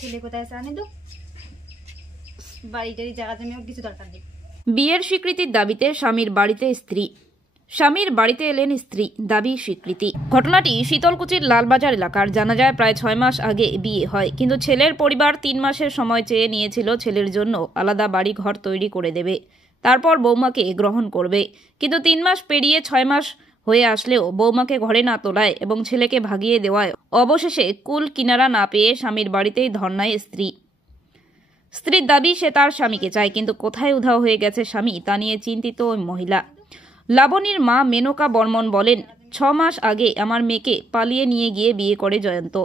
ছেলে কোথায় আছে আনে তো বাড়িটারি জায়গা জমিও কিছু দরকার নেই। বিয়ের স্বীকৃতির দাবিতে স্বামীর বাড়িতে স্ত্রী। স্বামীর বাড়িতে এলেন স্ত্রী, দাবি স্বীকৃতি। ঘটনাটি শীতলকুচির লালবাজার এলাকার। জানা যায় প্রায় 6 মাস আগে বিয়ে হয়, কিন্তু ছেলের পরিবার 3 মাসের সময় চেয়ে নিয়েছিল ছেলের জন্য আলাদা বাড়ি ঘর তৈরি করে দেবে, তারপর বৌমাকে গ্রহণ করবে। কিন্তু 3 মাস পেরিয়ে 6 মাস হয়ে আসলেও বৌমাকে ঘরে না তোলায় এবং ছেলেকে ভাগিয়ে দেওয়ায় অবশেষে কুল কিনারা না পেয়ে স্বামীর বাড়িতেই ধর্নায় স্ত্রী। স্ত্রীর দাবি সে তার স্বামীকে চায়, কিন্তু কোথায় উধাও হয়ে গেছে স্বামী তা নিয়ে চিন্তিত ওই মহিলা। লাবণীর মা মেনকা বর্মন বলেন, 6 মাস আগে আমার মেয়েকে পালিয়ে নিয়ে গিয়ে বিয়ে করে জয়ন্ত।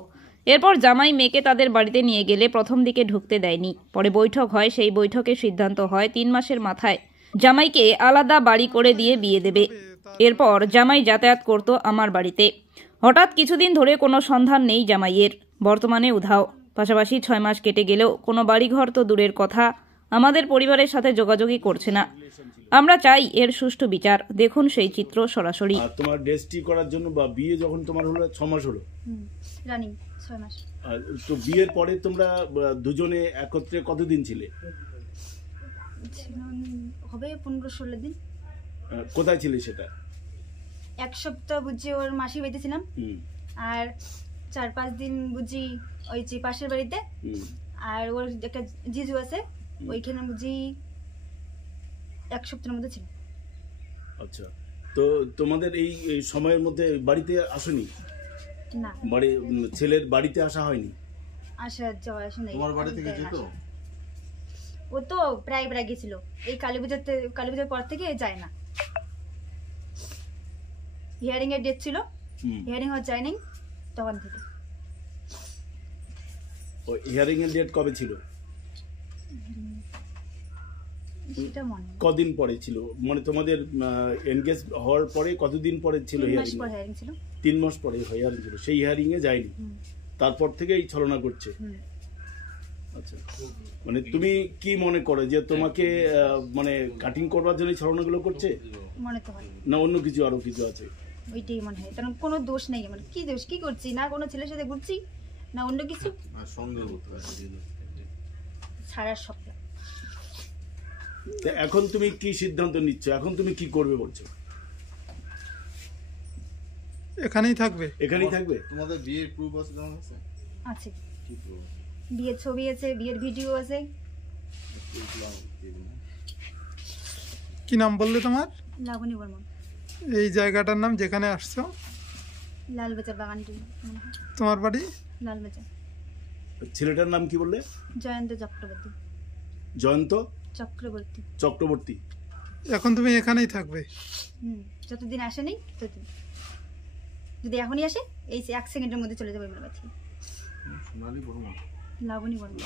এরপর জামাই মেয়েকে তাদের বাড়িতে নিয়ে গেলে প্রথম দিকে ঢুকতে দেয়নি। পরে বৈঠক হয়, সেই বৈঠকে সিদ্ধান্ত হয় 3 মাসের মাথায় জামাইকে আলাদা বাড়ি করে দিয়ে বিয়ে দেবে। এরপর জামাই যাতায়াত করত আমার বাড়িতে। হঠাৎ কিছুদিন ধরে কোনো সন্ধান নেই জামাইয়ের, বর্তমানে উধাও। পাশাপাশি 6 মাস কেটে গেলেও কোনো বাড়িঘর তো দূরের কথা, আমাদের পরিবারের সাথে যোগাযোগই করছে না। আমরা চাই এর সুষ্ঠু বিচার। দেখুন সেই চিত্র সরাসরি। তোমার রেজিস্ট্রি করার জন্য বা বিয়ে যখন তোমার হলো 6 মাস হলো, রানিং 6 মাস। তো বিয়ের পরে তোমরা দুজনে একত্রে কতদিন ছিলে? হবে 15-16 দিন। কোথায় ছিলে সেটা? 1 সপ্তাহ বুঝি ওর মাসির বাড়িতে ছিলাম, আর 4-5 দিন বুঝি ওই যে পাশের বাড়িতে, আর ওর একটা জিজু আছে ওইখানে বুঝি 1 সপ্তাহের মধ্যে ছিল। আচ্ছা, তো তোমাদের এই সময়ের মধ্যে বাড়িতে আসেনি? না, বাড়ি ছেলের বাড়িতে আসা হয়নি? আসা যাওয়া আসা নাই। তোমার বাড়ি থেকে যেত? ও তো প্রায় গেছিল, এই কালী পূজার পর থেকে যায় না। হিয়ারিং এর ডেট ছিল, হিয়ারিং হওয়া যায় নাই তখন থেকে। ও হিয়ারিং এর ডেট কবে ছিল? সেটা মনে কদিন পরে ছিল? মানে তোমাদের এনগেজ হওয়ার পরে কতদিন পরে ছিল হিয়ারিং? 3 মাস পর হিয়ারিং ছিল। 3 মাস পরে হিয়ারিং ছিল, সেই হিয়ারিং এ যায়নি, তারপর থেকে এই ছলনা করছে। আচ্ছা, মানে তুমি কি মনে করো যে তোমাকে মানে কাটিং করবার জন্য ছলনাগুলো করছে? মনে তো হয় না অন্য কিছু আরো কিছু আছে? ওইটাই মনে হয়, কারণ কোনো দোষ নেই। মানে কি দোষ, কি করছি? না কোনো ছেলের সাথে ঘুরছি, না অন্য কিছু, ছাড়ার স্বপ্ন। এখন তুমি কি সিদ্ধান্ত নিচ্ছ? এখন তুমি কি করবে বলছো? এখানেই থাকবে? এখানেই থাকবে? তোমাদের বিয়ের প্রুফ আছে? তোমার কাছে আছে, বিয়ের ছবি আছে, বিয়ের ভিডিও আছে। কি নাম বললে তোমার? লাবণী বর্মন। এই জায়গাটার নাম যেখানে আসছো? লালবাজার বাগানটি। তোমার বাড়ি? লালবাজার। ছেলেটার নাম কি বললে? জয়ন্ত চক্রবর্তী। জয়ন্ত চক্রবর্তী। চক্রবর্তী। এখন তুমি এখানেই থাকবে? যতদিন আসেনি ততদিন। যদি এখনই আসে এই 1 সেকেন্ডের মধ্যে চলে যাবে আমার কাছে। সোনালী বর্মন। লাবণী বর্মন।